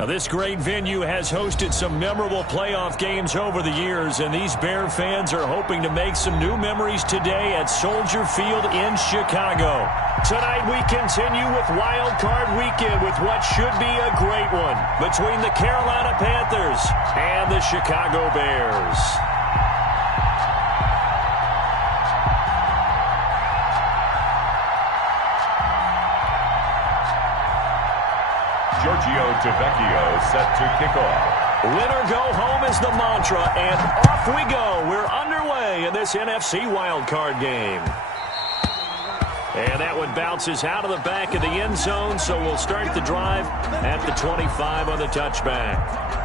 Now, this great venue has hosted some memorable playoff games over the years, and these Bear fans are hoping to make some new memories today at Soldier Field in Chicago. Tonight we continue with Wild Card Weekend with what should be a great one between the Carolina Panthers and the Chicago Bears. Giorgio Tavecchio set to kick off. Win or go home is the mantra, and off we go. We're underway in this NFC wildcard game. And that one bounces out of the back of the end zone, so we'll start the drive at the 25 on the touchback.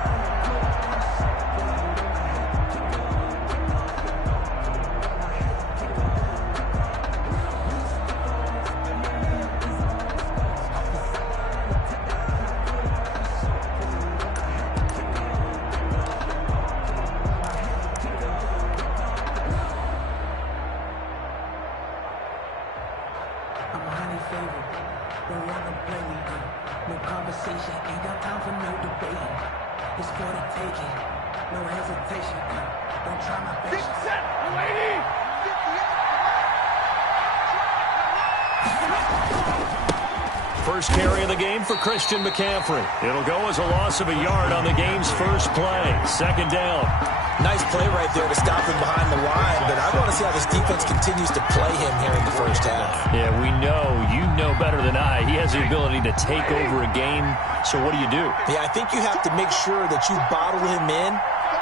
First carry of the game for Christian McCaffrey. It'll go as a loss of a yard on the game's first play. Second down. Nice play right there to stop him behind the line, but I want to see how this defense continues to play him here in the first half. Yeah, we know. You know better than I. He has the ability to take over a game, so what do you do? Yeah, I think you have to make sure that you bottle him in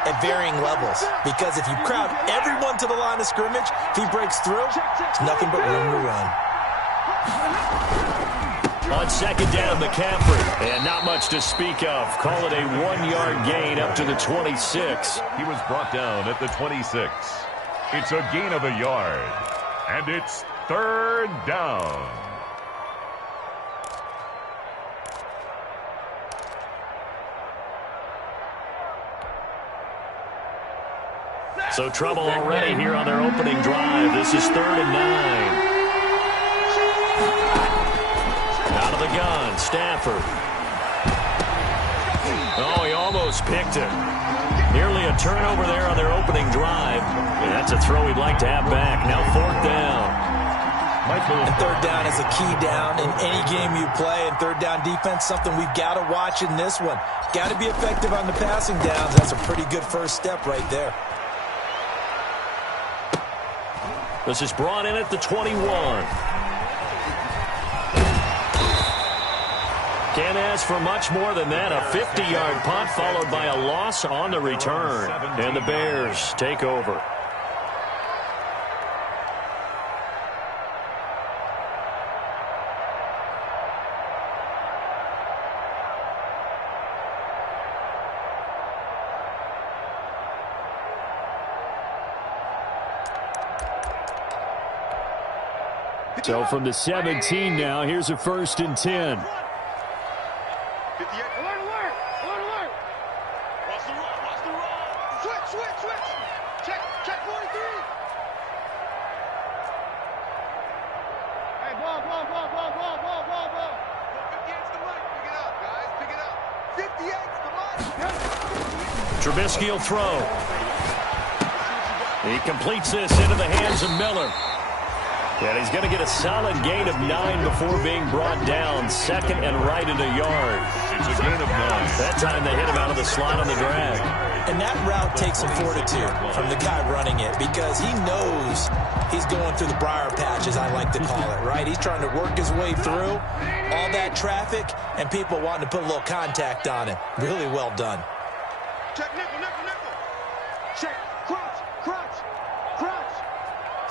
at varying levels, because if you crowd everyone to the line of scrimmage, if he breaks through, it's nothing but room to run. On second down, McCaffrey, and not much to speak of. Call it a 1-yard gain up to the 26. He was brought down at the 26. It's a gain of a yard, and it's third down. So trouble already here on their opening drive. This is 3rd and 9. Out of the gun, Stafford. Oh, he almost picked it. Nearly a turnover there on their opening drive. And that's a throw he'd like to have back. Now 4th down. And 3rd down is a key down in any game you play. And 3rd down defense, something we've got to watch in this one. Got to be effective on the passing downs. That's a pretty good first step right there. This is brought in at the 21. Can't ask for much more than that. A 50-yard punt followed by a loss on the return. And the Bears take over. So from the 17 now, here's a 1st and 10. Trubisky will throw. He completes this into the hands of Miller. And he's going to get a solid gain of 9 before being brought down. 2nd and right at a yard. It's a gain of 9. That time they hit him out of the slot on the drag. And that route takes some fortitude from the guy running it, because he knows he's going through the briar patch, as I like to call it, right? He's trying to work his way through all that traffic and people wanting to put a little contact on him. Really well done. Check nickel, nickel, nickel. Check crunch, crunch, crunch.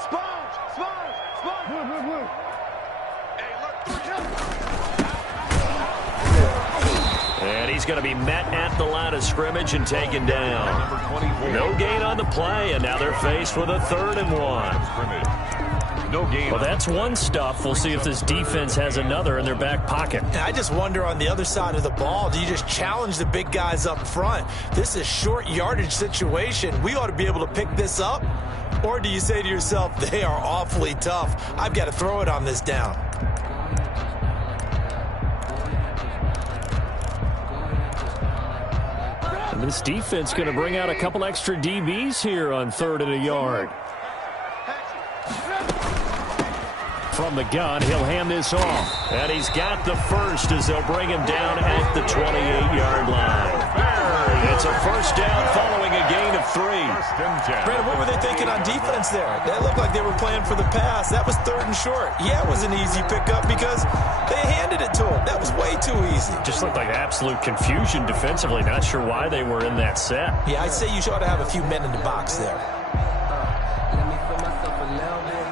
Sponge, sponge, sponge. Hey, look, 3 And he's going to be met at the line of scrimmage and taken down. No gain on the play, and now they're faced with a 3rd and 1. No gain. Well, that's one stuff. We'll see if this defense has another in their back pocket. And I just wonder, on the other side of the ball, do you just challenge the big guys up front? This is short yardage situation. We ought to be able to pick this up. Or do you say to yourself, they are awfully tough, I've got to throw it on this down? This defense going to bring out a couple extra DBs here on 3rd and a yard. From the gun, he'll hand this off. And he's got the first as they'll bring him down at the 28-yard line. It's a first down following a gain of 3. Brandon, what were they thinking on defense there? That looked like they were playing for the pass. That was 3rd and short. Yeah, it was an easy pickup because they handed it to him. That was way too easy. Just looked like absolute confusion defensively. Not sure why they were in that set. Yeah, I'd say you ought to have a few men in the box there. Let me feel myself a little bit.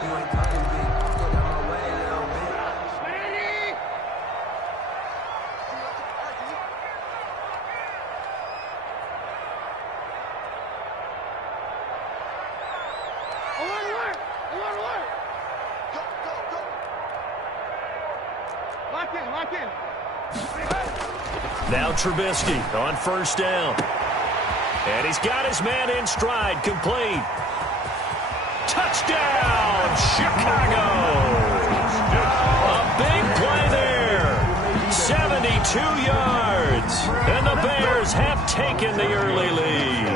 You ain't talking big. Get out my way a little bit. Alert! Go! Lock in. Now Trubisky on first down. And he's got his man in stride, complete. Touchdown, Chicago! A big play there. 72 yards. And the Bears have taken the early lead.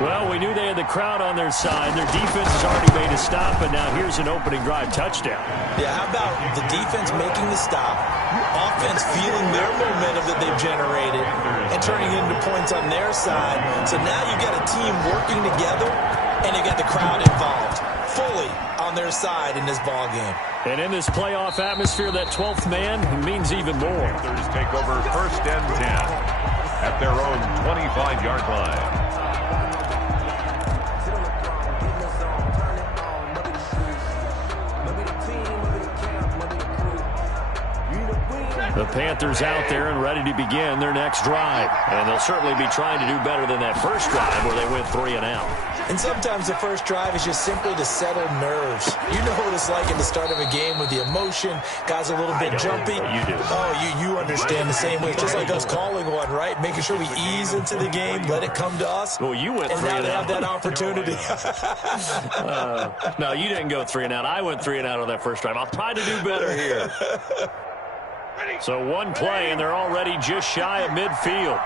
Well, we knew they had the crowd on their side. Their defense has already made a stop, and now here's an opening drive touchdown. Yeah, how about the defense making the stop, offense feeling their momentum that they've generated, and turning it into points on their side. So now you've got a team working together, and you got the crowd involved fully on their side in this ball game. And in this playoff atmosphere, that 12th man means even more. Panthers take over 1st and 10 at their own 25-yard line. The Panthers out there and ready to begin their next drive. And they'll certainly be trying to do better than that first drive where they went 3 and out. And sometimes the first drive is just simply to settle nerves. You know what it's like at the start of a game with the emotion. Guys a little bit jumpy. You do. Oh, you understand the same way. It's just like us calling one, right? Making sure we ease into the game, let it come to us. Well, you went 3 and now and they out. have that opportunity. No, you didn't go 3 and out. I went 3 and out on that first drive. I'll try to do better here. So one play, and they're already just shy of midfield.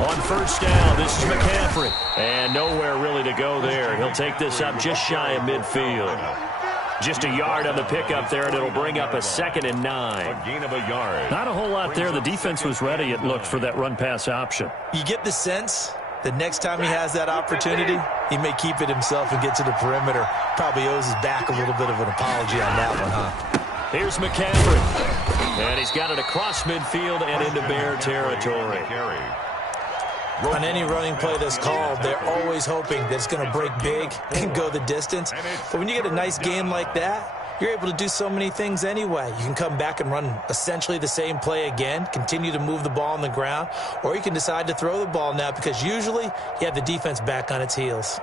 On first down, this is McCaffrey. And nowhere really to go there. He'll take this up just shy of midfield. Just a yard on the pickup there, and it'll bring up a 2nd and 9. A gain of a yard. Not a whole lot there. The defense was ready, it looked, for that run-pass option. You get the sense that next time he has that opportunity, he may keep it himself and get to the perimeter. Probably owes his back a little bit of an apology on that one, huh? Here's McCaffrey. And he's got it across midfield and into Bear territory. On any running play that's called, they're always hoping that it's going to break big and go the distance. But when you get a nice game like that, you're able to do so many things anyway. You can come back and run essentially the same play again, continue to move the ball on the ground, or you can decide to throw the ball now because usually you have the defense back on its heels.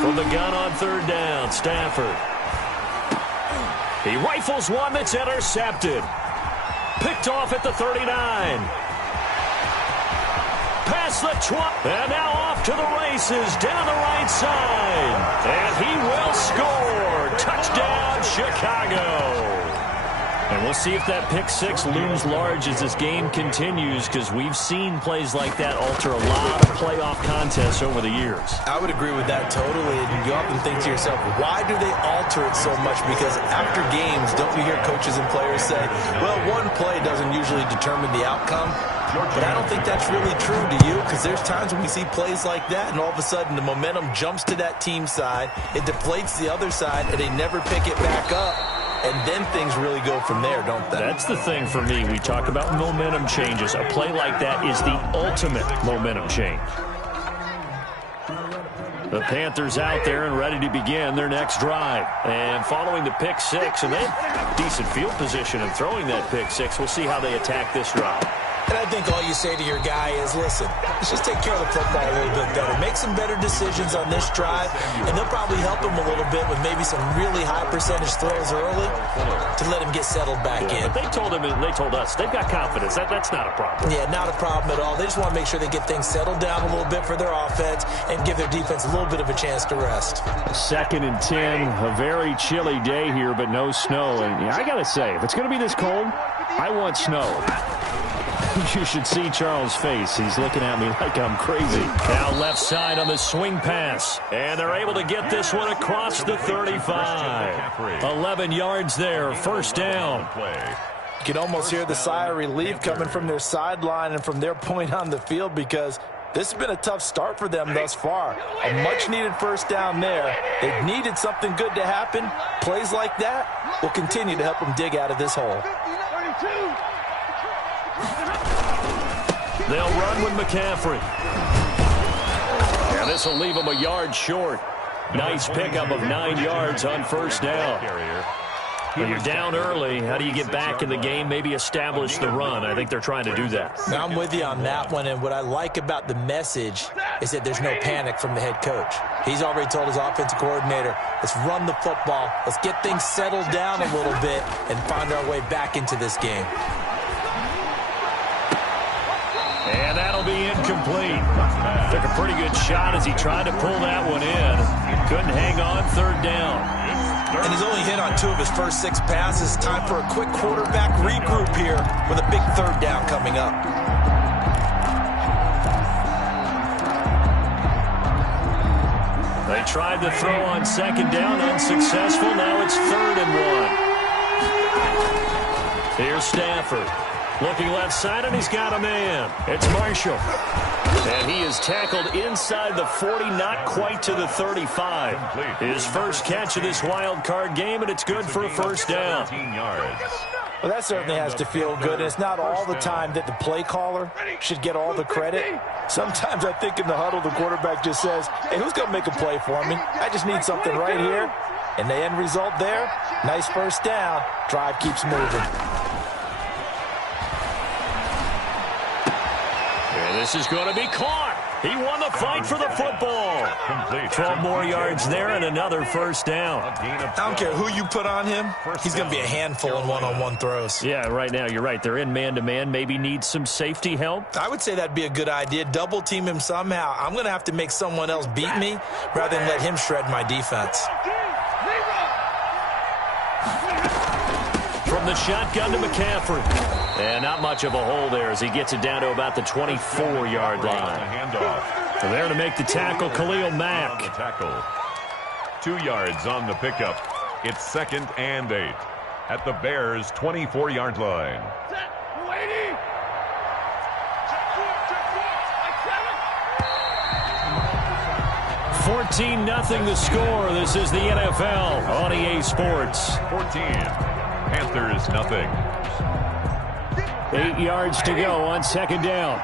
From the gun on 3rd down, Stafford. He rifles one that's intercepted. Picked off at the 39. Past the 20. And now off to the races down the right side. And he will score. Touchdown, Chicago. And we'll see if that pick 6 looms large as this game continues, because we've seen plays like that alter a lot of playoff contests over the years. I would agree with that totally. And you often think to yourself, why do they alter it so much? Because after games, don't you hear coaches and players say, well, one play doesn't usually determine the outcome? But I don't think that's really true, do you? Because there's times when we see plays like that, and all of a sudden the momentum jumps to that team side, it deflates the other side, and they never pick it back up. And then things really go from there, don't they? That's the thing for me. We talk about momentum changes. A play like that is the ultimate momentum change. The Panthers out there and ready to begin their next drive. And following the pick 6, and they have decent field position in throwing that pick 6. We'll see how they attack this drive. And I think all you say to your guy is, listen, let's just take care of the football a little bit better. Make some better decisions on this drive, and they'll probably help him a little bit with maybe some really high percentage throws early to let him get settled back in. But they told him, and they told us, they've got confidence. That's not a problem. Yeah, not a problem at all. They just want to make sure they get things settled down a little bit for their offense and give their defense a little bit of a chance to rest. 2nd and 10, a very chilly day here, but no snow. And yeah, I got to say, if it's going to be this cold, I want snow. You should see Charles' face. He's looking at me like I'm crazy. Now left side on the swing pass. And they're able to get this one across the 35. 11 yards there, first down. You can almost hear the sigh of relief coming from their sideline and from their point on the field, because this has been a tough start for them thus far. A much-needed first down there. They've needed something good to happen. Plays like that will continue to help them dig out of this hole. They'll run with McCaffrey. And this will leave them a yard short. Nice pickup of 9 yards on first down. When you're down early, how do you get back in the game, maybe establish the run? I think they're trying to do that. Now, I'm with you on that one, and what I like about the message is that there's no panic from the head coach. He's already told his offensive coordinator, let's run the football, let's get things settled down a little bit and find our way back into this game. And that'll be incomplete. Took a pretty good shot as he tried to pull that one in. Couldn't hang on, third down. And he's only hit on 2 of his first 6 passes. Time for a quick quarterback regroup here with a big third down coming up. They tried to throw on second down, unsuccessful. Now it's 3rd and 1. Here's Stafford. Looking left side, and he's got a man. It's Marshall. And he is tackled inside the 40, not quite to the 35. His first catch of this wild card game, and it's good for a first down. Well, that certainly has to feel good, and it's not all the time that the play caller should get all the credit. Sometimes I think in the huddle, the quarterback just says, hey, who's going to make a play for me? I just need something right here. And the end result there, nice first down. Drive keeps moving. This is going to be caught. He won the fight for the football. 12 more yards there and another first down. I don't care who you put on him. He's going to be a handful in one-on-one throws. Yeah, right now you're right. They're in man-to-man. Maybe need some safety help. I would say that'd be a good idea. Double team him somehow. I'm going to have to make someone else beat me rather than let him shred my defense. From the shotgun to McCaffrey. And not much of a hole there as he gets it down to about the 24-yard line. So there to make the tackle, Khalil Mack. 2 yards on the pickup. It's 2nd and 8 at the Bears' 24-yard line. 14-0 the score. This is the NFL on EA Sports. 14. Panthers nothing. 8 yards to go on second down.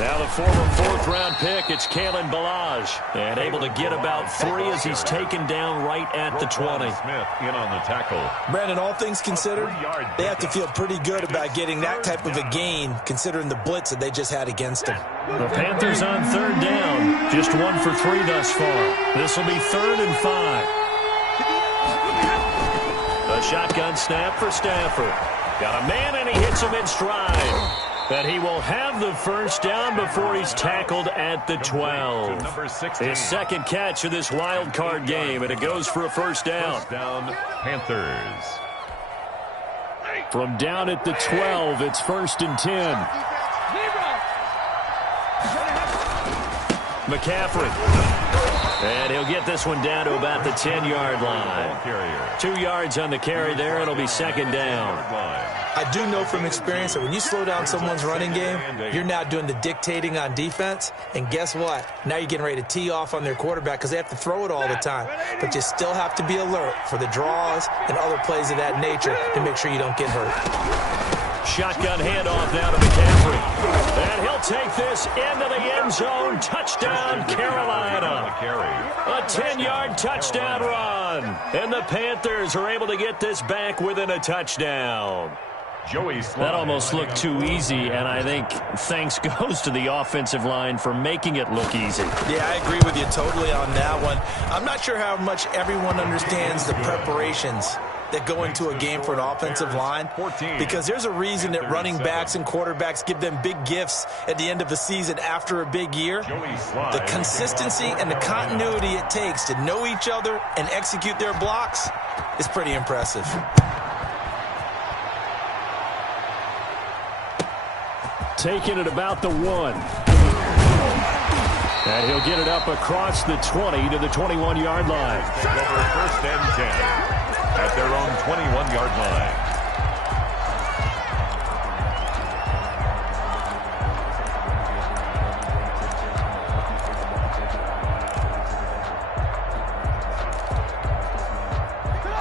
Now the former 4th-round pick, it's Kalen Ballage. And able to get about 3 as he's taken down right at the 20. Smith in on the tackle. Brandon, all things considered, they have to feel pretty good about getting that type of a gain, considering the blitz that they just had against them. The Panthers on third down. Just 1 for 3 thus far. This will be 3rd and 5. A shotgun snap for Stafford. Got a man, and he hits him in stride. But he will have the first down before he's tackled at the 12. His second catch of this wild card game, and it goes for a first down. First down, Panthers. From down at the 12, it's 1st and 10. McCaffrey. And he'll get this one down to about the 10-yard line. 2 yards on the carry there. It'll be second down. I do know from experience that when you slow down someone's running game, you're now doing the dictating on defense. And guess what? Now you're getting ready to tee off on their quarterback because they have to throw it all the time. But you still have to be alert for the draws and other plays of that nature to make sure you don't get hurt. Shotgun handoff now to McCaffrey. And he'll take this into the end zone. Touchdown, Carolina. A 10-yard touchdown run. And the Panthers are able to get this back within a touchdown. That almost looked too easy, and I think thanks goes to the offensive line for making it look easy. Yeah, I agree with you totally on that one. I'm not sure how much everyone understands the preparations that go into a game for an offensive line, because there's a reason that running backs and quarterbacks give them big gifts at the end of the season after a big year. The consistency and the continuity it takes to know each other and execute their blocks is pretty impressive. Taking it about the 1. And he'll get it up across the 20 to the 21-yard line. Take over 1st and 10 at their own 21-yard line.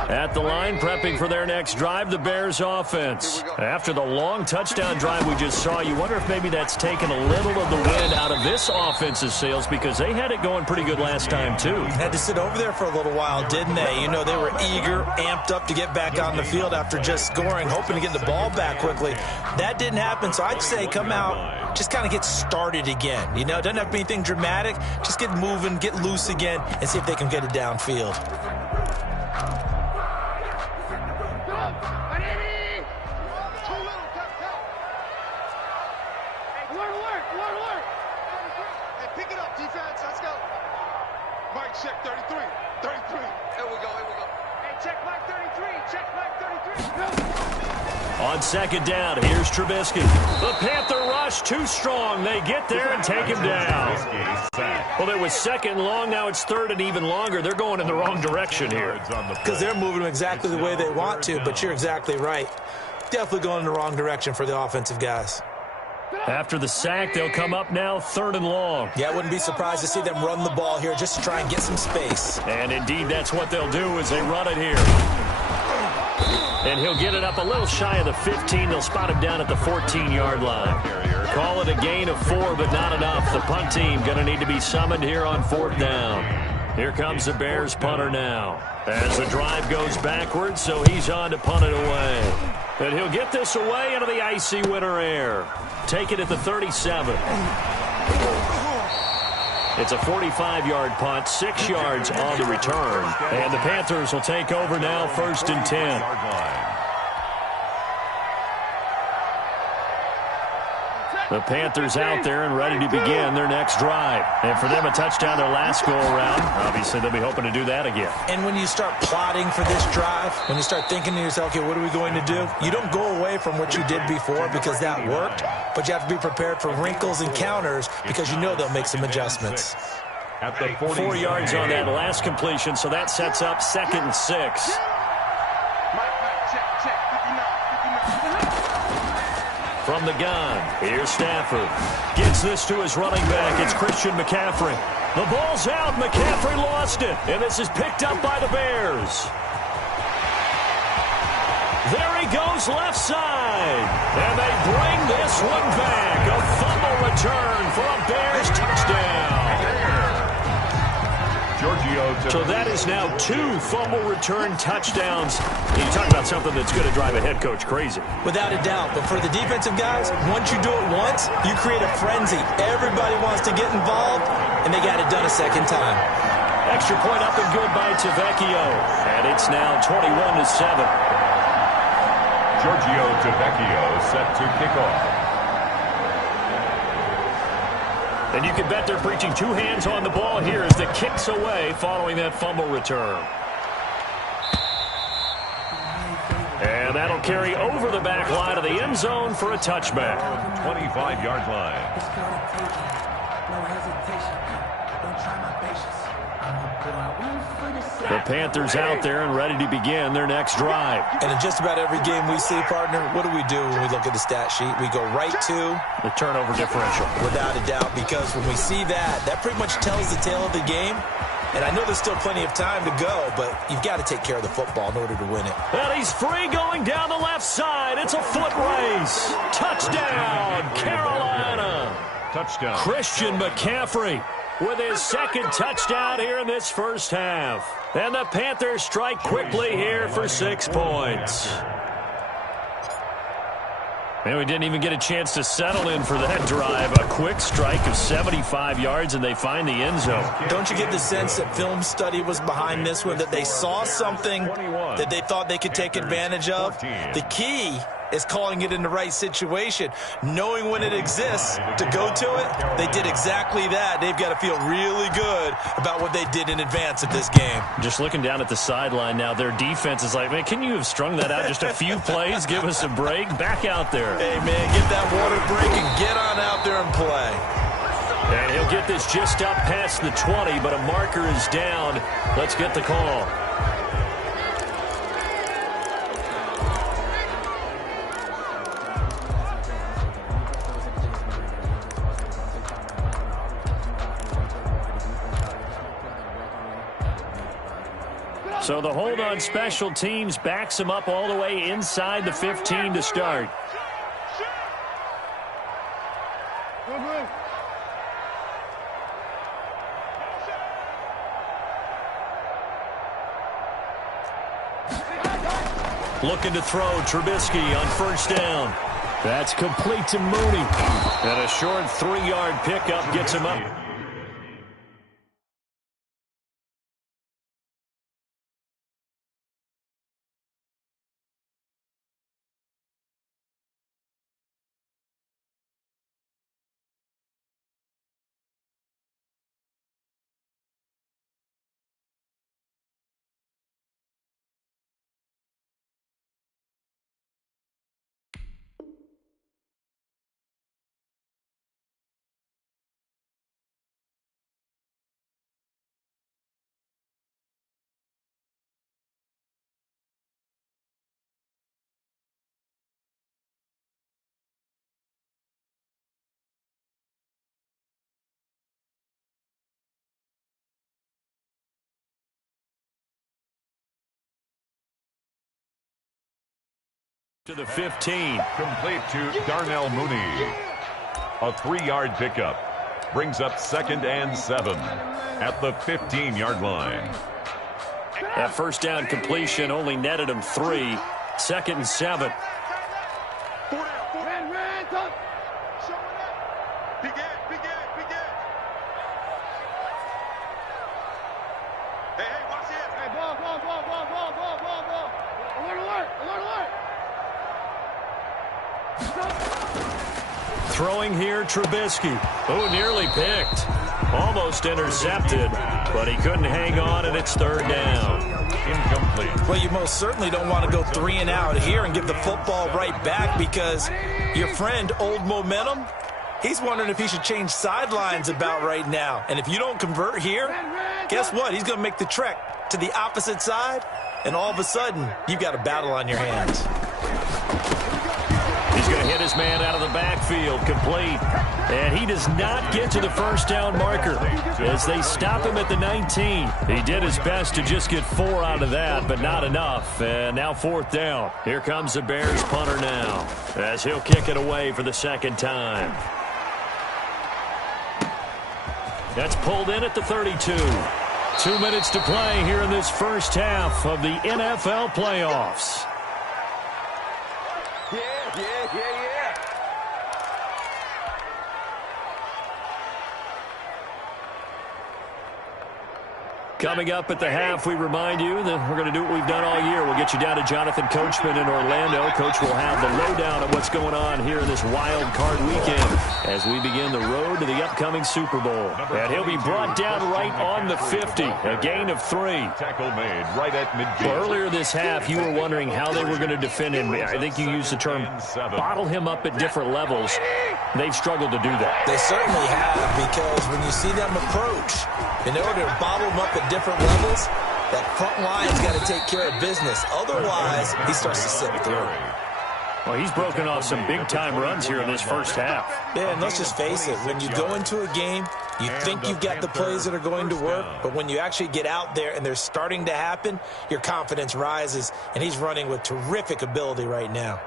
At the line, prepping for their next drive, the Bears offense. After the long touchdown drive we just saw, you wonder if maybe that's taken a little of the wind out of this offense's sails, because they had it going pretty good last time, too. Had to sit over there for a little while, didn't they? You know, they were eager, amped up to get back on the field after just scoring, hoping to get the ball back quickly. That didn't happen, so I'd say come out, just kind of get started again. You know, it doesn't have to be anything dramatic. Just get moving, get loose again, and see if they can get it downfield. Check 33. 33. Here we go. Hey, check Mike 33. Check Mike 33. On 2nd down, here's Trubisky. The Panther rush too strong. They get there and take him down. Well, it was 2nd long. Now it's 3rd and even longer. They're going in the wrong direction here. Because they're moving exactly the way they want to, but you're exactly right. Definitely going in the wrong direction for the offensive guys. After the sack, they'll come up now 3rd and long. Yeah, I wouldn't be surprised to see them run the ball here just to try and get some space. And indeed, that's what they'll do as they run it here. And he'll get it up a little shy of the 15. They'll spot him down at the 14-yard line. Call it a gain of 4, but not enough. The punt team going to need to be summoned here on 4th down. Here comes the Bears punter now. As the drive goes backwards, so he's on to punt it away. And he'll get this away into the icy winter air. Take it at the 37. It's a 45-yard punt, 6 yards on the return. And the Panthers will take over now, 1st and 10. The Panthers out there and ready to begin their next drive. And for them, a touchdown their last go-around. Obviously, they'll be hoping to do that again. And when you start plotting for this drive, when you start thinking to yourself, okay, what are we going to do? You don't go away from what you did before because that worked, but you have to be prepared for wrinkles and counters because you know they'll make some adjustments. At the 4 yards on that last completion, so that sets up 2nd and 6. From the gun, here's Stafford. Gets this to his running back. It's Christian McCaffrey. The ball's out. McCaffrey lost it. And this is picked up by the Bears. There he goes left side. And they bring this one back. A fumble return for a Bears touchdown. So that is now 2 fumble return touchdowns. You talk about something that's going to drive a head coach crazy. Without a doubt. But for the defensive guys, once you do it once, you create a frenzy. Everybody wants to get involved, and they got it done a second time. Extra point up and good by Tavecchio. And it's now 21-7. Giorgio Tavecchio set to kick off. And you can bet they're preaching 2 hands on the ball here as the kick's away following that fumble return. And that'll carry over the back line of the end zone for a touchback. 25-yard line. No hesitation. Don't try my patience. The Panthers out there and ready to begin their next drive. And in just about every game we see, partner, what do we do when we look at the stat sheet? We go right to the turnover differential. Without a doubt, because when we see that, that pretty much tells the tale of the game. And I know there's still plenty of time to go, but you've got to take care of the football in order to win it. And he's free going down the left side. It's a foot race. Touchdown, Carolina. Touchdown. Christian McCaffrey. with his second touchdown here in this first half. And the Panthers strike quickly here for 6 points. And we didn't even get a chance to settle in for that drive. A quick strike of 75 yards, and they find the end zone. Don't you get the sense that film study was behind this one, that they saw something that they thought they could take advantage of? The key is calling it in the right situation, knowing when it exists to go to it. They did exactly that. They've got to feel really good about what they did in advance of this game. Just looking down at the sideline now, their defense is like, man, can you have strung that out just a few plays? Give us a break. Back out there. Hey, man, get that water break and get on out there and play. And he'll get this just up past the 20, but a marker is down. Let's get the call. So the hold on special teams backs him up all the way inside the 15 to start. Looking to throw, Trubisky on first down. That's complete to Mooney. And a short 3-yard pickup gets him up. To the 15. Complete to Darnell Mooney. A 3-yard pickup. Brings up 2nd and 7 at the 15-yard line. That first down completion only netted him 3. 2nd and 7. Throwing here, Trubisky. Oh, nearly picked. Almost intercepted, but he couldn't hang on, and it's 3rd down. Incomplete. Well, you most certainly don't want to go 3 and out here and give the football right back, because your friend, Old Momentum, he's wondering if he should change sidelines about right now. And if you don't convert here, guess what? He's going to make the trek to the opposite side, and all of a sudden, you've got a battle on your hands. He's going to hit his man out of the backfield, complete. And he does not get to the first down marker as they stop him at the 19. He did his best to just get 4 out of that, but not enough. And now 4th down. Here comes the Bears punter now as he'll kick it away for the 2nd time. That's pulled in at the 32. 2 minutes to play here in this first half of the NFL playoffs. Coming up at the half, we remind you that we're going to do what we've done all year. We'll get you down to Jonathan Coachman in Orlando. Coach will have the lowdown of what's going on here in this wild card weekend as we begin the road to the upcoming Super Bowl. And he'll be brought down right on the 50, a gain of 3. Tackle made right at midfield. Well, earlier this half, you were wondering how they were going to defend him. I think you used the term bottle him up at different levels. They've struggled to do that. They certainly have, because when you see them approach, in order to bottle him up at different levels, that front line's got to take care of business. Otherwise, he starts to slip through. Well, he's broken off some big-time runs here in this first half. Yeah, and let's just face it. When you go into a game, you think you've got the plays that are going to work, but when you actually get out there and they're starting to happen, your confidence rises, and he's running with terrific ability right now.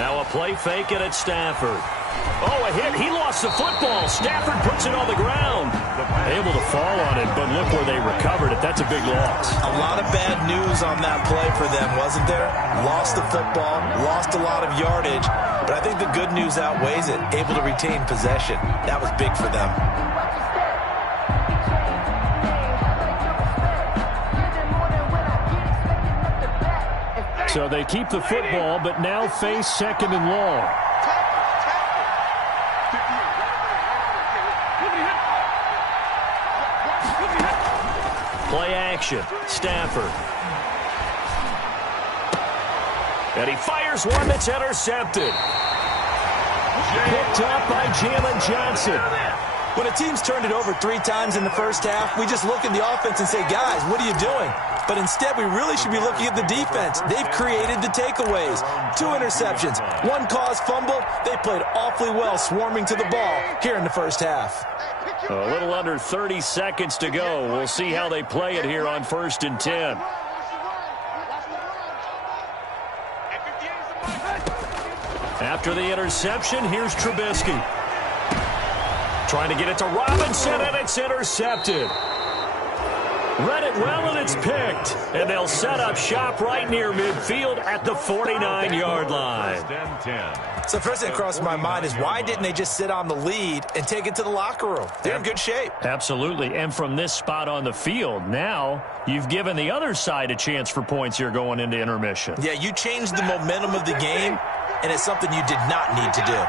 Now a play fake it at Stafford. Oh, a hit. He lost the football. Stafford puts it on the ground. Able to fall on it, but look where they recovered it. That's a big loss. A lot of bad news on that play for them, wasn't there? Lost the football, lost a lot of yardage, but I think the good news outweighs it. Able to retain possession. That was big for them. So they keep the football, but now face 2nd and long. Play action. Stafford. And he fires one that's intercepted. Picked up by Jalen Johnson. When a team's turned it over 3 times in the first half, we just look at the offense and say, guys, what are you doing? But instead, we really should be looking at the defense. They've created the takeaways. 2 interceptions, 1 caused fumble. They played awfully well swarming to the ball here in the first half. A little under 30 seconds to go. We'll see how they play it here on 1st and 10. After the interception, here's Trubisky. Trying to get it to Robinson, and it's intercepted. Read it well, and it's picked. And they'll set up shop right near midfield at the 49-yard line. So first thing that crosses my mind is why didn't they just sit on the lead and take it to the locker room? They're in good shape. Absolutely. And from this spot on the field, now you've given the other side a chance for points here going into intermission. Yeah, you changed the momentum of the game, and it's something you did not need to do.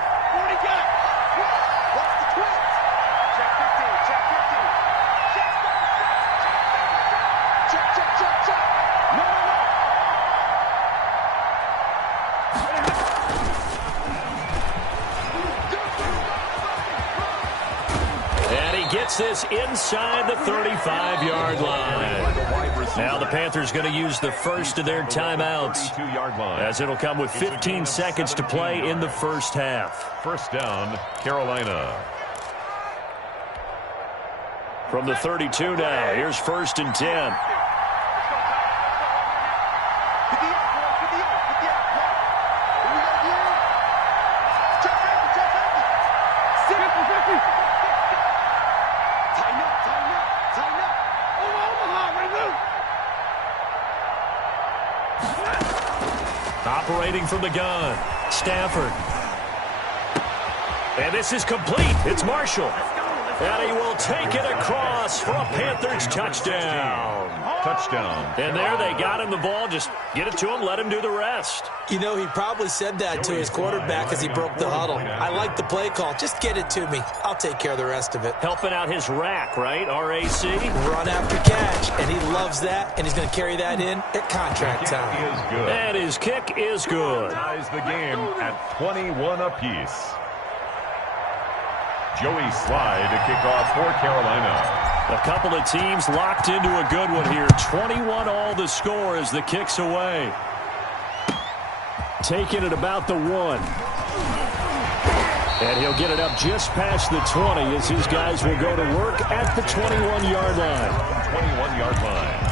Gets this inside the 35-yard line. Now the Panthers going to use the first of their timeouts, as it'll come with 15 seconds to play in the first half. First down, Carolina. From the 32 now, here's 1st and 10. Operating from the gun, Stafford. And this is complete. It's Marshall. And he will take it across for a Panthers touchdown. Touchdown. And there they got him the ball. Just get it to him, let him do the rest. You know, he probably said that to his quarterback as he broke the huddle. I like the play call. Just get it to me. I'll take care of the rest of it. Helping out his rack, right? R-A-C? Run after catch. And he loves that, and he's going to carry that in at contract time. And his kick is good. Ties the game at 21 apiece. Joey Slye to kick off for Carolina. A couple of teams locked into a good one here. 21 all the score as the kick's away. Taking it about the 1. And he'll get it up just past the 20 as his guys will go to work at the 21-yard line. 21-yard line.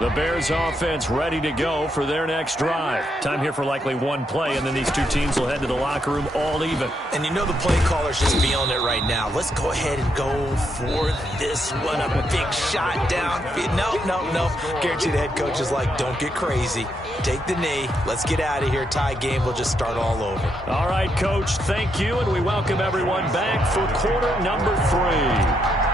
The Bears offense ready to go for their next drive. Time here for likely 1 play, and then these 2 teams will head to the locker room all even. And you know the play caller's just feeling it right now. Let's go ahead and go for this one. A big shot down. No. Guaranteed the head coach is like, don't get crazy. Take the knee. Let's get out of here. Tie game will just start all over. All right, Coach, thank you, and we welcome everyone back for quarter number 3.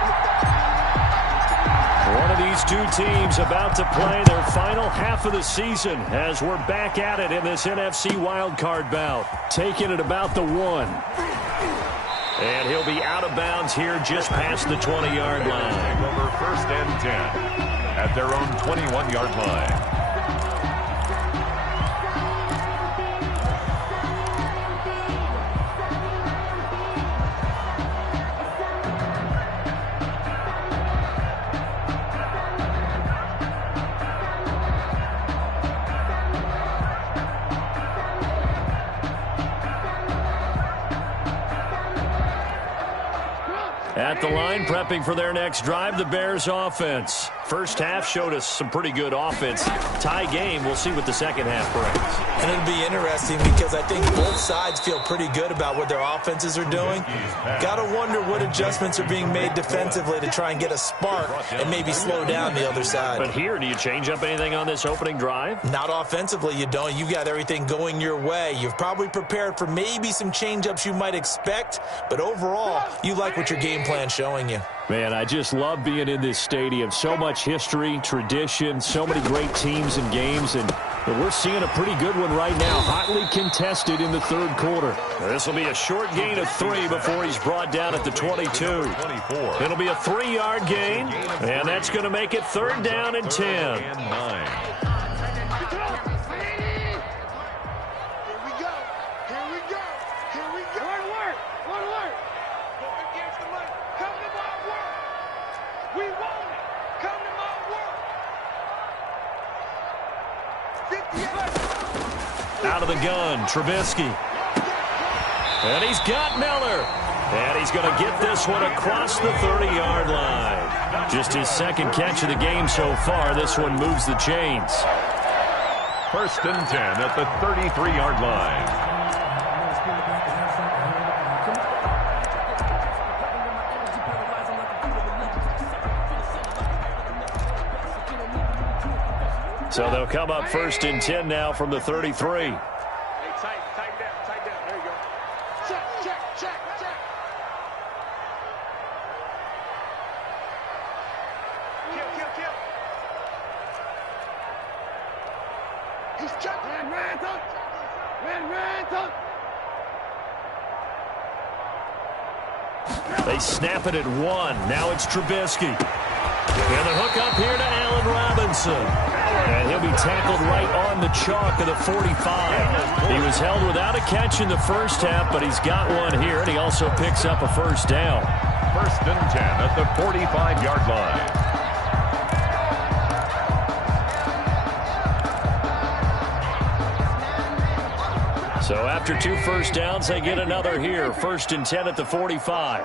One of these 2 teams about to play their final half of the season as we're back at it in this NFC wildcard bout. Taking it about the 1. And he'll be out of bounds here just past the 20-yard line. Over 1st and 10 at their own 21-yard line. At the line, prepping for their next drive, the Bears offense. First half showed us some pretty good offense. Tie game, we'll see what the second half brings. And it'll be interesting because I think both sides feel pretty good about what their offenses are doing. Got to wonder what adjustments are being made defensively to try and get a spark and maybe slow down the other side. But here, do you change up anything on this opening drive? Not offensively, you don't. You got everything going your way. You've probably prepared for maybe some change-ups you might expect, but overall, you like what your game plan's showing you. Man, I just love being in this stadium. So much history, tradition, so many great teams and games, and we're seeing a pretty good one right now. Hotly contested in the third quarter. This will be a short gain of 3 before he's brought down at the 22. It'll be a 3-yard gain, and that's going to make it 3rd down and 10. Out of the gun, Trubisky. And he's got Miller. And he's going to get this one across the 30-yard line. Just his second catch of the game so far. This one moves the chains. 1st and 10 at the 33-yard line. So they'll come up 1st and 10 now from the 33. Hey, tighten down. There you go. Check. Kill. He's checking. They snap it at 1. Now it's Trubisky. And the hook up here to Allen Robinson. And he'll be tackled right on the chalk of the 45. He was held without a catch in the first half, but he's got one here, and he also picks up a 1st down. 1st and 10 at the 45-yard line. So after 2 first downs, they get another here. 1st and 10 at the 45.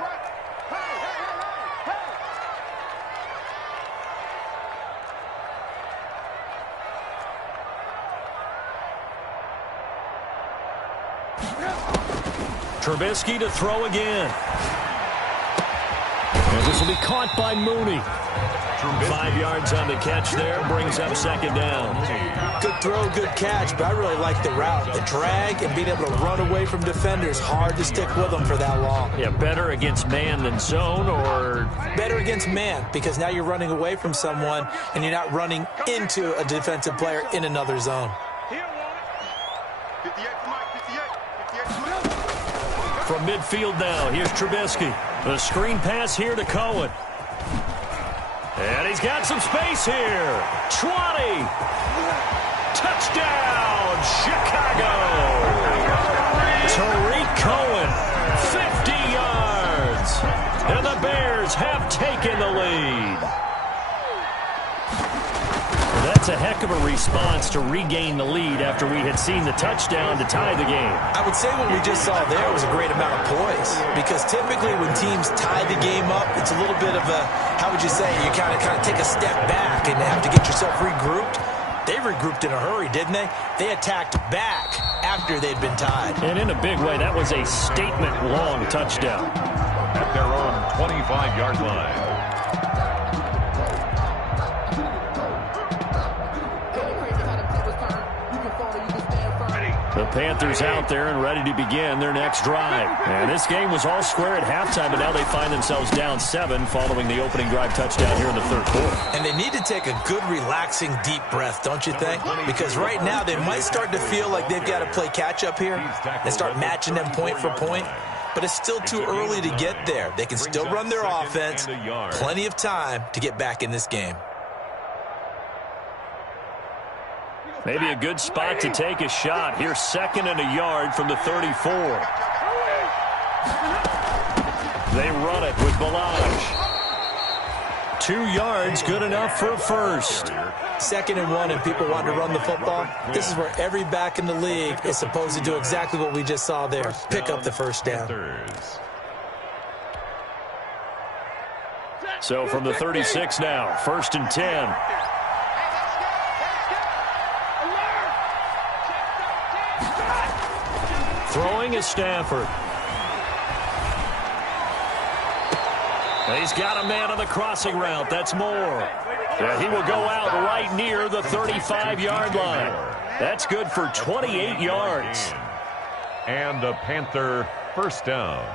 Trubisky to throw again. And this will be caught by Mooney. 5 yards on the catch there, brings up 2nd down. Good throw, good catch, but I really like the route. The drag and being able to run away from defenders, hard to stick with them for that long. Yeah, better against man than zone, or? Better against man, because now you're running away from someone and you're not running into a defensive player in another zone. 58 to Mike, 58 to Mike. From midfield now, here's Trubisky. The screen pass here to Cohen. And he's got some space here. 20. Touchdown, Chicago. Tariq Cohen, 50 yards. And the Bears have taken the lead. That's a heck of a response to regain the lead after we had seen the touchdown to tie the game. I would say what we just saw there was a great amount of poise, because typically when teams tie the game up, it's a little bit of a, how would you say, you kind of take a step back and have to get yourself regrouped. They regrouped in a hurry, didn't they? They attacked back after they'd been tied. And in a big way, that was a statement-long touchdown. At their own 25-yard line. The Panthers out there and ready to begin their next drive. And this game was all square at halftime, but now they find themselves down 7 following the opening drive touchdown here in the third quarter. And they need to take a good, relaxing, deep breath, don't you think? Because right now they might start to feel like they've got to play catch-up here and start matching them point for point. But it's still too early to get there. They can still run their offense. Plenty of time to get back in this game. Maybe a good spot to take a shot. Here's 2nd and a yard from the 34. They run it with Balaj. 2 yards, good enough for a first. 2nd and 1, and people want to run the football. This is where every back in the league is supposed to do exactly what we just saw there. Pick up the first down. So from the 36 now, 1st and 10. Throwing is Stafford. He's got a man on the crossing route. That's Moore. Yeah, he will go out right near the 35-yard line. That's good for 28 yards. And a Panther first down.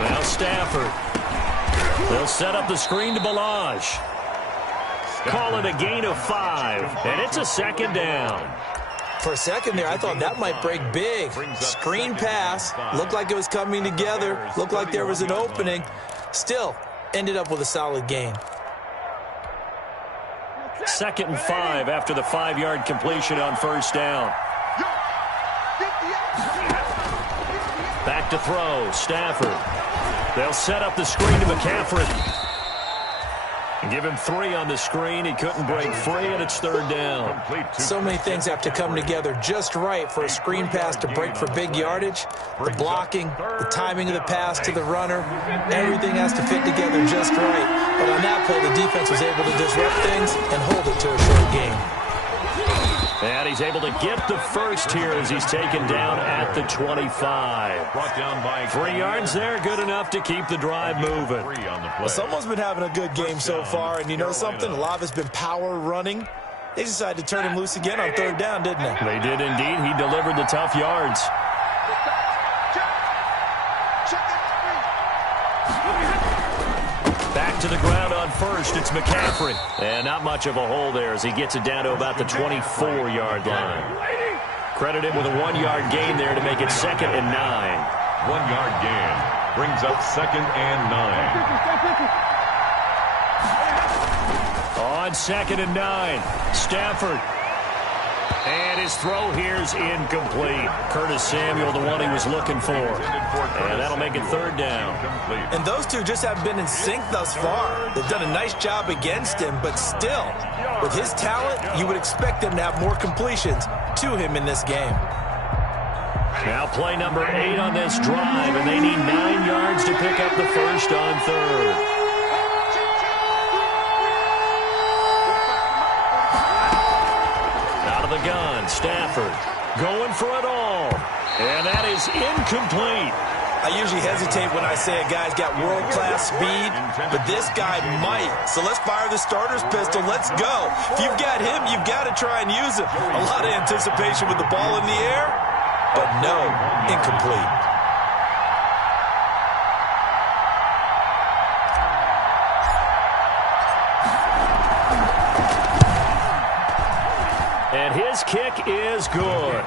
Now Stafford. They'll set up the screen to Balaj. Call it a gain of 5, and it's a 2nd down. For a second there, I thought that might break big. Screen pass. Looked like it was coming together. Looked like there was an opening. Still, ended up with a solid gain. 2nd and 5 after the 5-yard completion on 1st down. Back to throw, Stafford. They'll set up the screen to McCaffrey. Give him 3 on the screen. He couldn't break free, and it's 3rd down. So many things have to come together just right for a screen pass to break for big yardage. The blocking, the timing of the pass to the runner, everything has to fit together just right. But on that play, the defense was able to disrupt things and hold it to a short game. And he's able to get the first here as he's taken down at the 25. Brought down by 3 yards there, good enough to keep the drive moving. Well, someone's been having a good game so far, and you know something? A lot of it's been power running. They decided to turn him loose again on 3rd down, didn't they? They did indeed. He delivered the tough yards. Back to the ground on 1st. It's McCaffrey. And not much of a hole there as he gets it down to about the 24-yard line. Credit him with a 1-yard gain there to make it 2nd and 9. 1-yard gain brings up 2nd and 9. On 2nd and 9, Stafford. And his throw here is incomplete. Curtis Samuel, the one he was looking for. And that'll make it 3rd down. And those two just haven't been in sync thus far. They've done a nice job against him, but still, with his talent, you would expect them to have more completions to him in this game. Now play number 8 on this drive, and they need 9 yards to pick up the first on 3rd. The gun, Stafford going for it all, and that is incomplete. I usually hesitate when I say a guy's got world-class speed, but this guy might. So let's fire the starter's pistol. Let's go. If you've got him, you've got to try and use him. A lot of anticipation with the ball in the air, but no, incomplete. And his kick is good.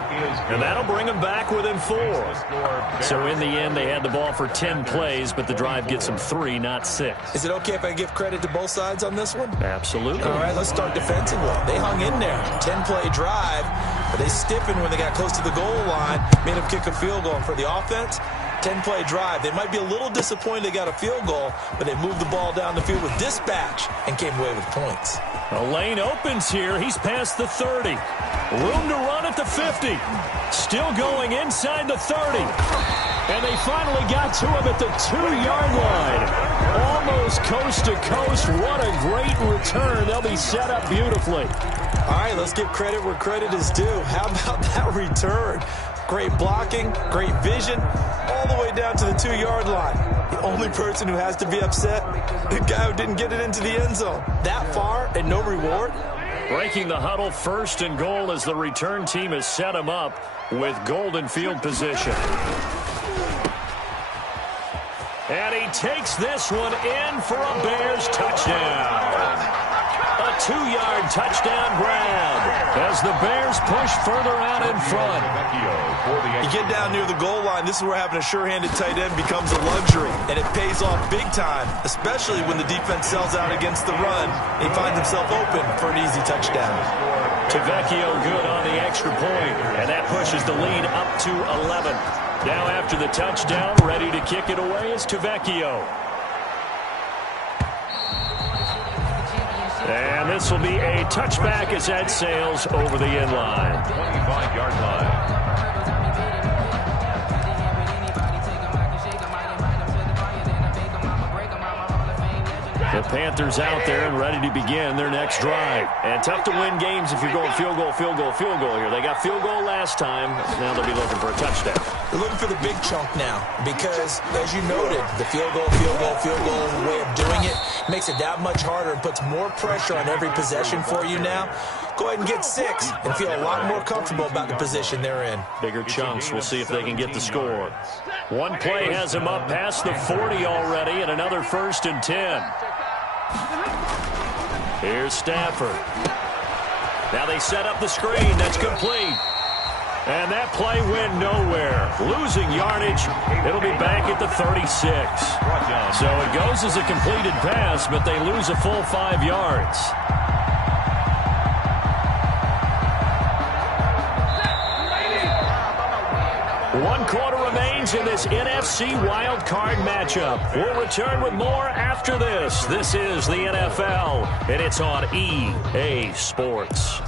And that'll bring him back within 4. So in the end, they had the ball for 10 plays, but the drive gets them 3, not 6. Is it okay if I give credit to both sides on this one? Absolutely. All right, let's start defensively. They hung in there. 10-play drive, but they stiffened when they got close to the goal line, made them kick a field goal. And for the offense, 10-play drive. They might be a little disappointed they got a field goal, but they moved the ball down the field with dispatch and came away with points. A lane opens here. He's past the 30. Room to run at the 50. Still going inside the 30. And they finally got to him at the 2-yard line. Almost coast to coast. What a great return. They'll be set up beautifully. All right, let's give credit where credit is due. How about that return? Great blocking, great vision, all the way down to the 2-yard line. The only person who has to be upset, the guy who didn't get it into the end zone. That far and no reward. Breaking the huddle, 1st and goal as the return team has set him up with golden field position. And he takes this one in for a Bears touchdown. A 2-yard touchdown grab as the Bears push further out in front. You get down near the goal line, this is where having a sure-handed tight end becomes a luxury, and it pays off big time, especially when the defense sells out against the run. He finds himself open for an easy touchdown. Tavecchio good on the extra point, and that pushes the lead up to 11. Now after the touchdown, ready to kick it away is Tavecchio. And this will be a touchback as that sails over the end line. 25-yard line. The Panthers out there and ready to begin their next drive. And tough to win games if you're going field goal, field goal, field goal here. They got field goal last time. Now they'll be looking for a touchdown. They're looking for the big chunk now because, as you noted, the field goal way of doing it makes it that much harder and puts more pressure on every possession for you now. Go ahead and get 6 and feel a lot more comfortable about the position they're in. Bigger chunks. We'll see if they can get the score. One play has them up past the 40 already, and another 1st and 10. Here's Stafford. Now they set up the screen. That's complete. And that play went nowhere. Losing yardage. It'll be back at the 36. So it goes as a completed pass, but they lose a full 5 yards. One quarter remains in this NFC Wild Card matchup. We'll return with more after this. This is the NFL, and it's on EA Sports.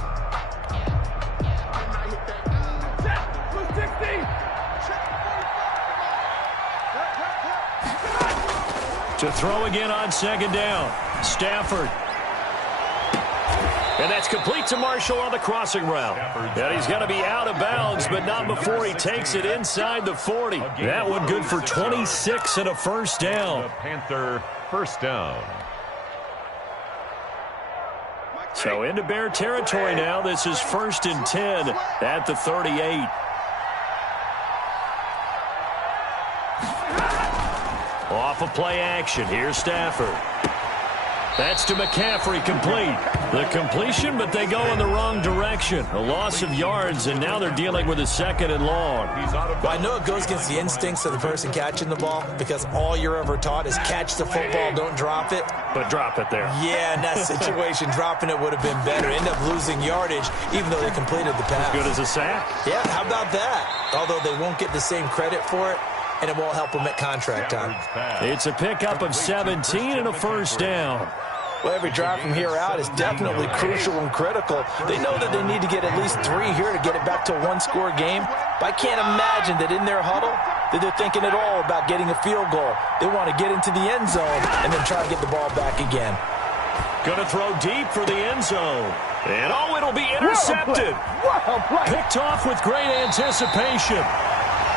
To throw again on 2nd down. Stafford. And that's complete to Marshall on the crossing route. And he's going to be out of bounds, but not before he takes it inside the 40. That one good for 26 and a 1st down. The Panther 1st down. So into Bear territory now. This is 1st and 10 at the 38. Off of play action. Here's Stafford. That's to McCaffrey, complete. The completion, but they go in the wrong direction. A loss of yards, and now they're dealing with a 2nd and long. Well, I know it goes against the instincts of the person catching the ball because all you're ever taught is catch the football, don't drop it. But drop it there. Yeah, in that situation, dropping it would have been better. End up losing yardage, even though they completed the pass. As good as a sack. Yeah, how about that? Although they won't get the same credit for it, and it won't help them at contract time. It's a pickup of 17 and a 1st down. Well, every drive from here out is definitely crucial and critical. They know that they need to get at least 3 here to get it back to a 1-score game. But I can't imagine that in their huddle that they're thinking at all about getting a field goal. They want to get into the end zone and then try to get the ball back again. Going to throw deep for the end zone. And, oh, it'll be intercepted. Picked off with great anticipation.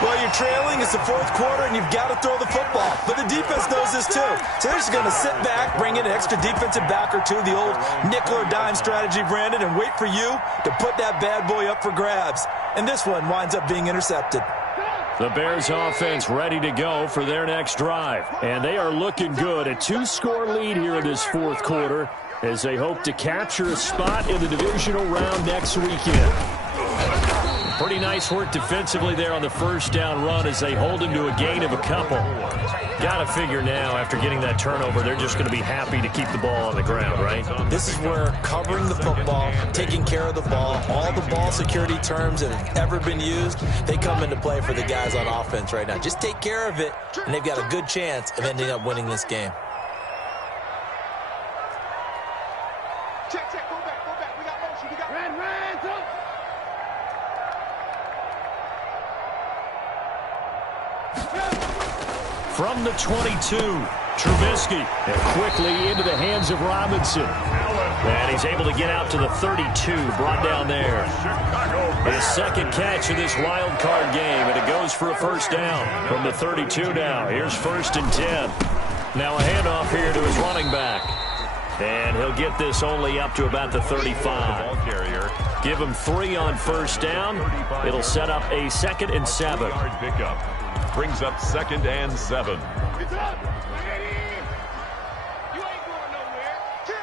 Well, you're trailing. It's the 4th quarter, and you've got to throw the football. But the defense knows this, too. So they're just going to sit back, bring in an extra defensive back or two, the old nickel or dime strategy, Brandon, and wait for you to put that bad boy up for grabs. And this one winds up being intercepted. The Bears offense ready to go for their next drive. And they are looking good. A 2-score lead here in this 4th quarter as they hope to capture a spot in the divisional round next weekend. Pretty nice work defensively there on the 1st down run as they hold him to a gain of a couple. Got to figure now, after getting that turnover, they're just going to be happy to keep the ball on the ground, right? This is where covering the football, taking care of the ball, all the ball security terms that have ever been used, they come into play for the guys on offense right now. Just take care of it, and they've got a good chance of ending up winning this game. Check, go back. We got motion. We got ran. From the 22, Trubisky, and quickly into the hands of Robinson. And he's able to get out to the 32, brought down there. His 2nd catch of this wild card game, and it goes for a 1st down from the 32 now. Here's 1st and 10. Now a handoff here to his running back. And he'll get this only up to about the 35. Give him 3 on 1st down. It'll set up a 2nd and 7. Brings up 2nd and 7. You ain't going nowhere. Kill.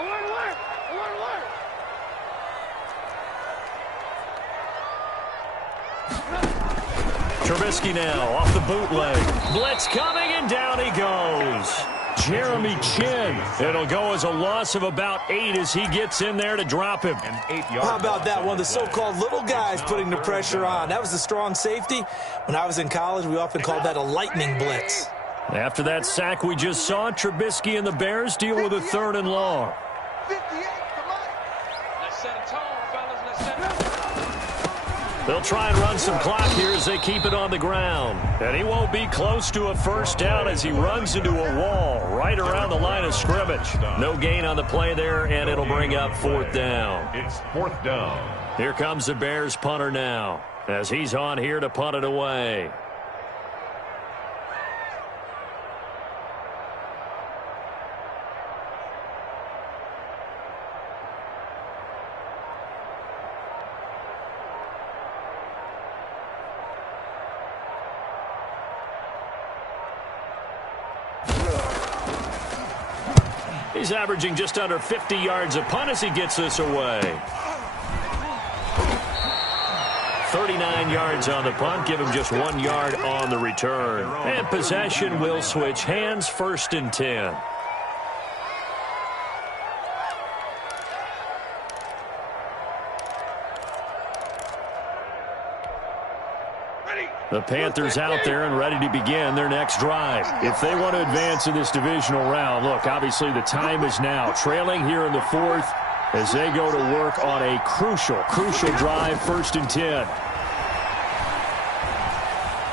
Alert. Trubisky now off the bootleg. Blitz coming, and down he goes. Jeremy Chin. It'll go as a loss of about 8 as he gets in there to drop him. How about that one? The so-called little guys putting the pressure on. That was a strong safety. When I was in college, we often called that a lightning blitz. After that sack we just saw, Trubisky and the Bears deal with a 3rd and long. 58, come on. Let's set a tone, fellas. Let's set a tone. They'll try and run some clock here as they keep it on the ground. And he won't be close to a 1st down as he runs into a wall right around the line of scrimmage. No gain on the play there, and it'll bring up 4th down. It's 4th down. Here comes the Bears punter now as he's on here to punt it away. He's averaging just under 50 yards a punt as he gets this away. 39 yards on the punt, give him just 1 yard on the return. And possession will switch hands, 1st and 10. The Panthers out there and ready to begin their next drive. If they want to advance in this divisional round, look, obviously the time is now. Trailing here in the 4th as they go to work on a crucial drive, 1st and 10.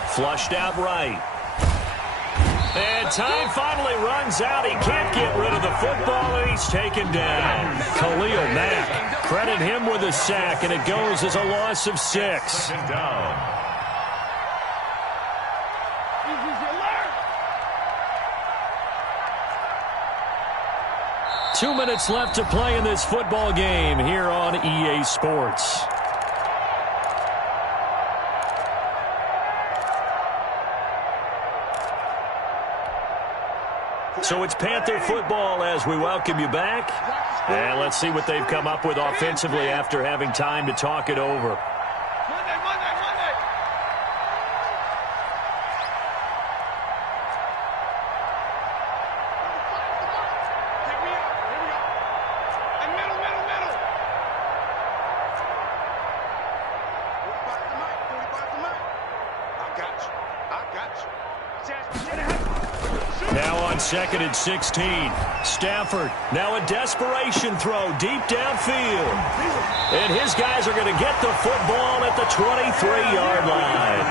Flushed out right. And time finally runs out. He can't get rid of the football, and he's taken down. Khalil Mack, credit him with a sack, and it goes as a loss of 6. Down. 2 minutes left to play in this football game here on EA Sports. So it's Panther football as we welcome you back. And let's see what they've come up with offensively after having time to talk it over. Now on 2nd and 16. Stafford, now a desperation throw deep downfield. And his guys are going to get the football at the 23-yard line.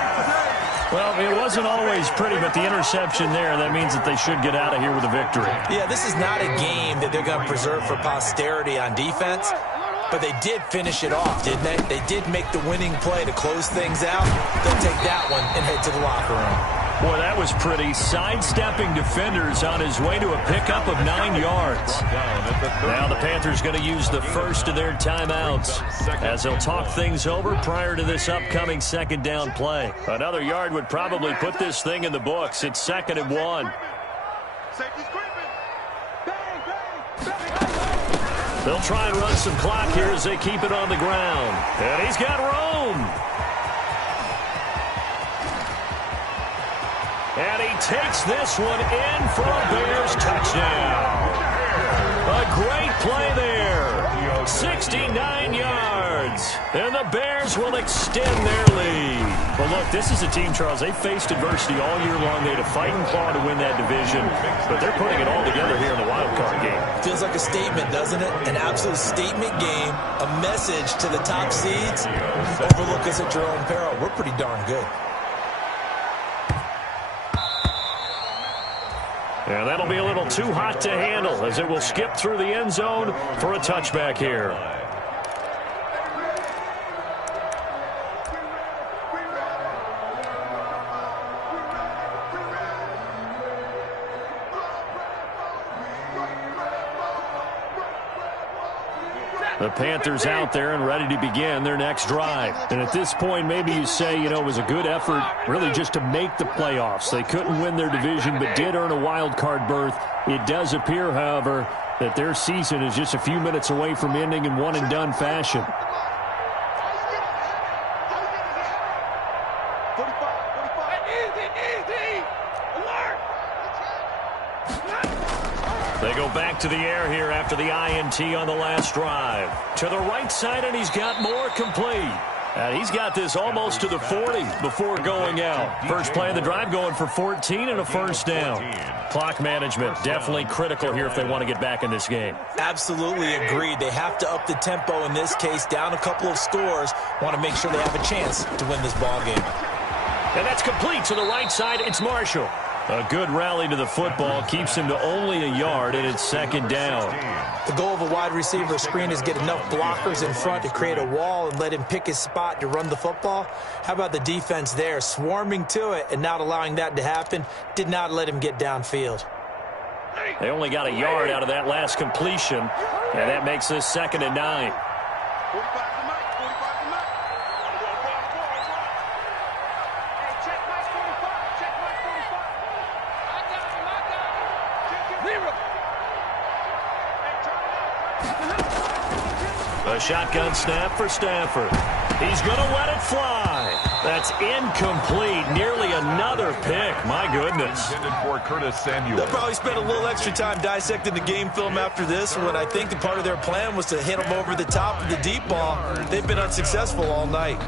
Well, it wasn't always pretty, but the interception there, that means that they should get out of here with a victory. Yeah, this is not a game that they're going to preserve for posterity on defense, but they did finish it off, didn't they? They did make the winning play to close things out. They'll take that one and head to the locker room. Boy, that was pretty. Sidestepping defenders on his way to a pickup of 9 yards. Now the Panthers going to use the first of their timeouts as they'll talk things over prior to this upcoming 2nd down play. Another yard would probably put this thing in the books. It's 2nd and 1. They'll try and run some clock here as they keep it on the ground. And he's got room. And he takes this one in for a Bears touchdown. A great play there. 69 yards. And the Bears will extend their lead. But look, this is a team, Charles, they faced adversity all year long. They had to fight and claw to win that division. But they're putting it all together here in the wild card game. Feels like a statement, doesn't it? An absolute statement game. A message to the top seeds. Overlook us at your own peril. We're pretty darn good. And that'll be a little too hot to handle as it will skip through the end zone for a touchback here. The Panthers out there and ready to begin their next drive. And at this point, maybe you say, you know, it was a good effort really just to make the playoffs. They couldn't win their division but did earn a wild card berth. It does appear, however, that their season is just a few minutes away from ending in one-and-done fashion. They go back to the air here after the INT on the last drive. To the right side, and he's got more complete. And he's got this almost to the 40 before going out. First play of the drive going for 14 and a first down. Clock management definitely critical here if they want to get back in this game. Absolutely agreed. They have to up the tempo in this case, down a couple of scores. Want to make sure they have a chance to win this ball game. And that's complete to the right side. It's Marshall. A good rally to the football keeps him to only a yard, and it's second down. The goal of a wide receiver screen is get enough blockers in front to create a wall and let him pick his spot to run the football. How about the defense there, swarming to it and not allowing that to happen? Did not let him get downfield. They only got a yard out of that last completion, and that makes this 2nd and 9. A shotgun snap for Stafford. He's going to let it fly. That's incomplete. Nearly another pick. My goodness. For Curtis Samuel. They'll probably spend a little extra time dissecting the game film after this one. I think the part of their plan was to hit them over the top of the deep ball. They've been unsuccessful all night.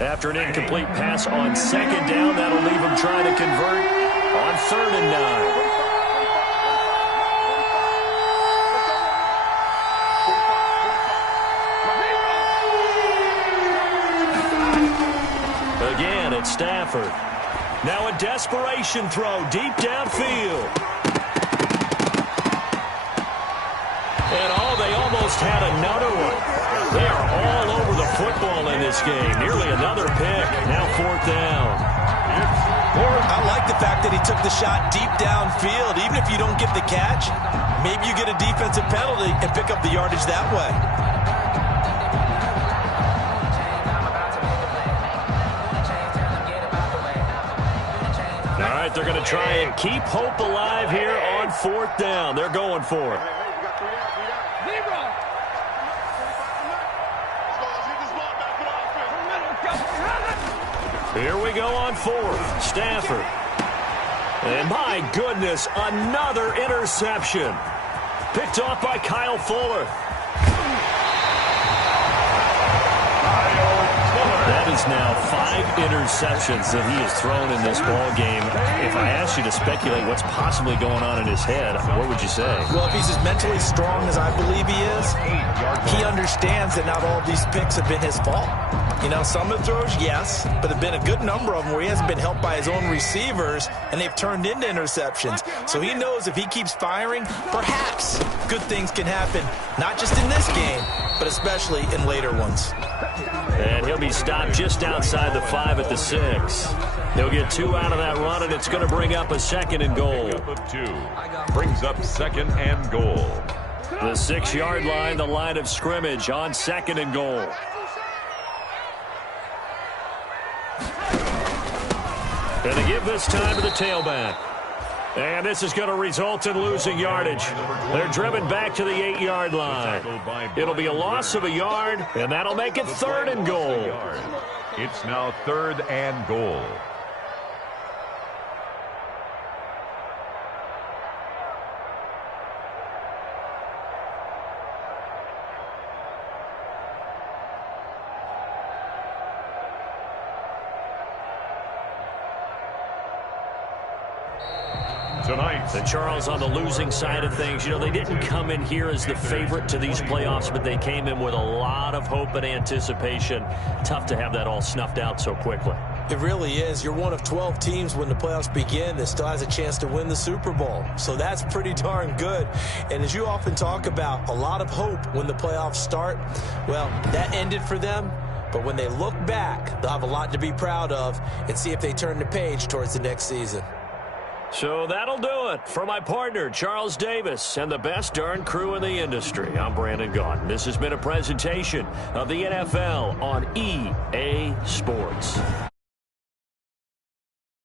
After an incomplete pass on 2nd down, that'll leave him trying to convert on 3rd and 9. Again, it's Stafford. Now a desperation throw deep downfield. And they almost had another one. They are all over the football in this game. Nearly another pick. Now 4th down. I like the fact that he took the shot deep downfield. Even if you don't get the catch, maybe you get a defensive penalty and pick up the yardage that way. All right, they're going to try and keep hope alive here on 4th down. They're going for it. Here we go on 4th. Stafford. And my goodness, another interception. Picked off by Kyle Fuller. That is now 5 interceptions that he has thrown in this ball game. If I asked you to speculate what's possibly going on in his head, what would you say? Well, if he's as mentally strong as I believe he is, he understands that not all of these picks have been his fault. You know, some of the throws, yes, but there have been a good number of them where he hasn't been helped by his own receivers, and they've turned into interceptions. So he knows if he keeps firing, perhaps good things can happen, not just in this game, but especially in later ones. And he'll be stopped just outside the 5 at the 6. He'll get 2 out of that run, and it's going to bring up a 2nd and goal. Brings up 2nd and goal. The 6-yard line, the line of scrimmage on 2nd and goal. And they give this time to the tailback. And this is going to result in losing yardage. They're driven back to the 8-yard line. It'll be a loss of a yard, and that'll make it 3rd and goal. It's now 3rd and goal. Tonight, the Charles on the losing side of things. You know, they didn't come in here as the favorite to these playoffs, but they came in with a lot of hope and anticipation. Tough to have that all snuffed out so quickly. It really is. You're one of 12 teams when the playoffs begin that still has a chance to win the Super Bowl. So that's pretty darn good. And as you often talk about, a lot of hope when the playoffs start. Well, that ended for them. But when they look back, they'll have a lot to be proud of and see if they turn the page towards the next season. So that'll do it for my partner, Charles Davis, and the best darn crew in the industry. I'm Brandon Gaudin. This has been a presentation of the NFL on EA Sports.